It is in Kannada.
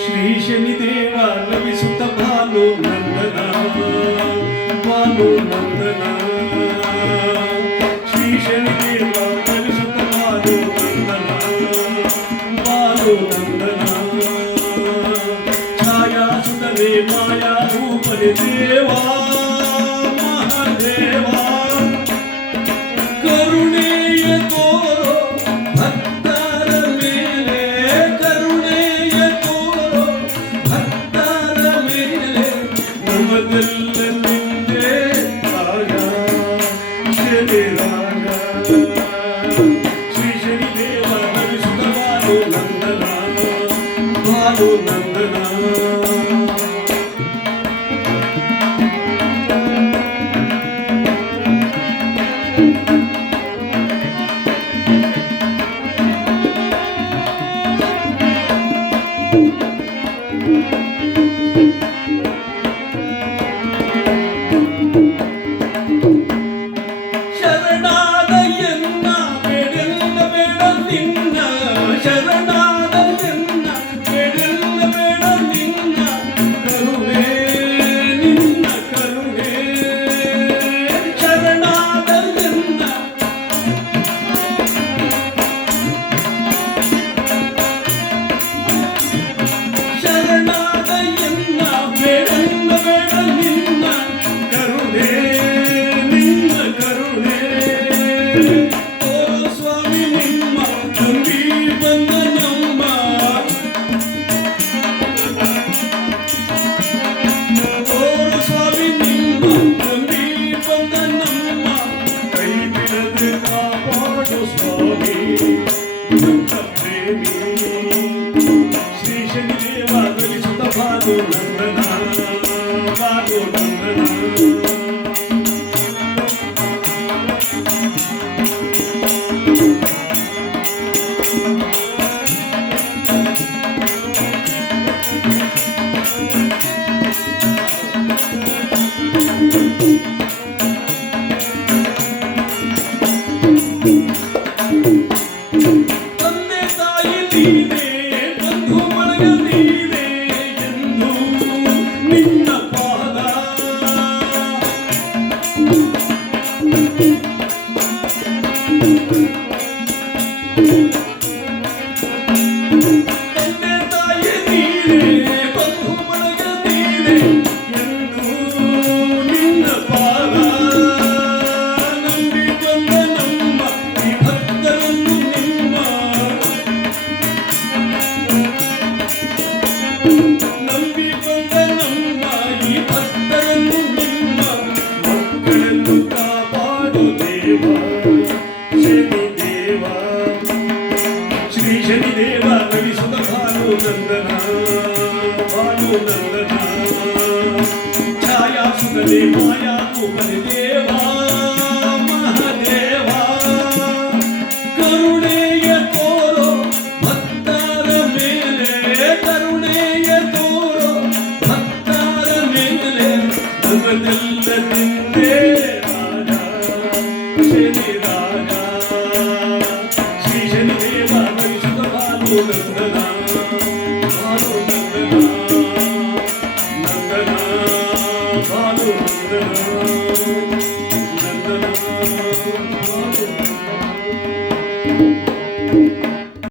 ಶ್ರೀ ಶನಿದೇವ ಲಭಿಸುತ್ತ ಬಾಲು ನಂದನ ಬಾಲು ನಂದನ ಶ್ರೀ ಶನಿದೇವ ಲಭಿಸುತ್ತ ಬಾಲು ನಂದನ ಬಾಲು ನಂದನ ಛಾಯಾ ಸುತನೆ ಮಾಯಾ ರೂಪನೆ ದೇವಾ ಮಹಾದೇವಾ ಕರುಣೆಯ ತೋರೋ ಭಕ್ತರ ಮೇಲೆ ಕರುಣೆಯ ತೋರೋ ಭಕ್ತರ ಮೇಲೆ ನಮಗೆಲ್ಲ ನಿಂದೆ ರಾಗ ಶನಿ ರಾಗ ಶ್ರೀ ಶನಿದೇವ ಲಭಿಸುತ್ತ ಬಾಲು ನಂದನ ಬಾಲು ನಂದನ ಶರಣಾದ ಎನ್ನ ಬೇಡೆಲ್ಲ ಬೇಡ ನಿನ್ನ ಶರಣಾದ ಎನ್ನ ಬೇಡೆಲ್ಲ ಬೇಡ ನಿನ್ನ ಕರುಣೆ ನಿನ್ನ ಕರುಣೆ ಶರಣಾದ ಎನ್ನ ಶರಣಾದ ಎನ್ನ ಬೇಡೆಲ್ಲ ಬೇಡ ನಿನ್ನ ಕರುಣೆ ನಿನ್ನ ಕರುಣೆ ಓ ಸ್ವಾಮಿ ನಿಮ್ಮ ನಂಬಿ ಬಂದ ನಮ್ಮ ಓ ಸ್ವಾಮಿ ನಿಮ್ಮ ನಂಬಿ ಬಂದ ನಮ್ಮ ಕೈ ಬಿಡದೆ ಕಾಪಾಡು ಸ್ವಾಮಿ ಭಕ್ತ ಪ್ರೇಮಿ ಶ್ರೀ ಶನಿದೇವ ಲಭಿಸುತ್ತ ಬಾಲು ನಂದನ ಬಾಲು ನಂದನ ತಂದೆ ತಾಯಿ ನೀನೇ ಬಂಧು ಬಳಗ ನೀನೇ ಎಂದು ನಿನ್ನ ಪಾದ ತಂದೆ ತಾಯಿ ನೀನೇ ಬಂಧು ಬಳಗ ನೀನೇ ಎಂದು ನಿನ್ನ ಪಾದ ನಂಬಿ ಬಂದ ನಮ್ಮ ಈ ಭಕ್ತರನ್ನು ನಿಮ್ಮ ನಂಬಿ ಬಂದ ನಮ್ಮ ಈ ಭಕ್ತರನ್ನು ನಿಮ್ಮ ಮಕ್ಕಳನ್ನು ಕಾಪಾಡು ದೇವ ಶನಿದೇವ ಶ್ರೀ ಶನಿದೇವ ಲಭಿಸುತ್ತ ಬಾಲು ನಂದನ ಬಾಲು ನಂದನ ಛಾಯಾ ಸುತನೆ ಮಾಯಾ ರೂಪನೆ ದೇವಾ ಮಹಾದೇವ ಕರುಣೆಯ ತೋರೋ ಭಕ್ತರ ಮೇಲೆ ಕರುಣೆಯ ತೋರೋ ಭಕ್ತರ ಮೇಲೆ ನಮಗೆಲ್ಲ ನಿಂದೆ ರಾಗ ಶನಿ ರಾಗ ಶ್ರೀ ಶನಿದೇವ ಲಭಿಸುತ್ತ ಬಾಲು ನಂದನ ಬಾಲು ನಂದನ ನಂದನ ಬಾಲು ನಂದನ ನಂದನ ಬಾಲು ನಂದನ